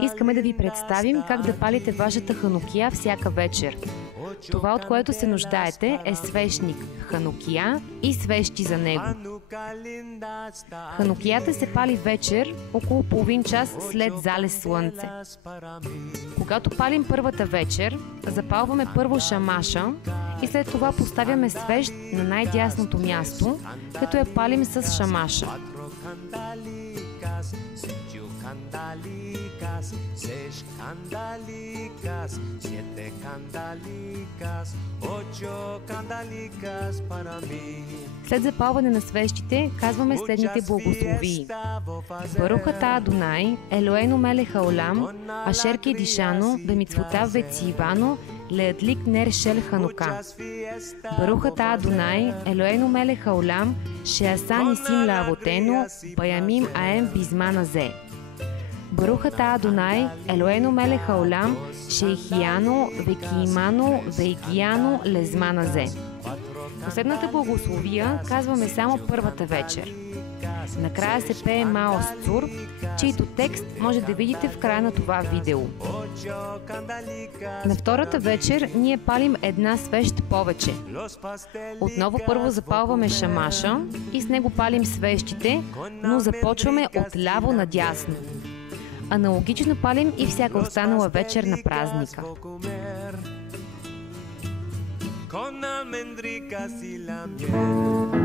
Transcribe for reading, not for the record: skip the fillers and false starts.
Искаме да ви представим как да палите вашата ханукия всяка вечер. Това, от което се нуждаете, е свещник, ханукия и свещи за него. Ханукията се пали вечер, около половин час след залез слънце. Когато палим първата вечер, запалваме първо шамаша и след това поставяме свещ на най-дясното място, като я палим с шамаша. След запалване на свещите, казваме следните благословии. Барух ата Адонай, Елоейну мелех хаолам, ашер кидишано, бемицвотав вецивано, леадлик нер шел ханука. Барух ата Адонай, Елоейну мелех хаолам, шеаса нисим лаавотено, баямим аем бизман азе. Барух ата Адонай, Елоейну мелех хаолам, шейхияно, векиимано, вейгияно, лезман азе. Последната благословия казваме само първата вечер. Накрая се пее Маос Цур, чийто текст може да видите в края на това видео. На втората вечер ние палим една свещ повече. Отново първо запалваме шамаша и с него палим свещите, но започваме от ляво надясно. Аналогично палим и всяка останала вечер на празника. Con almendricas y la miel.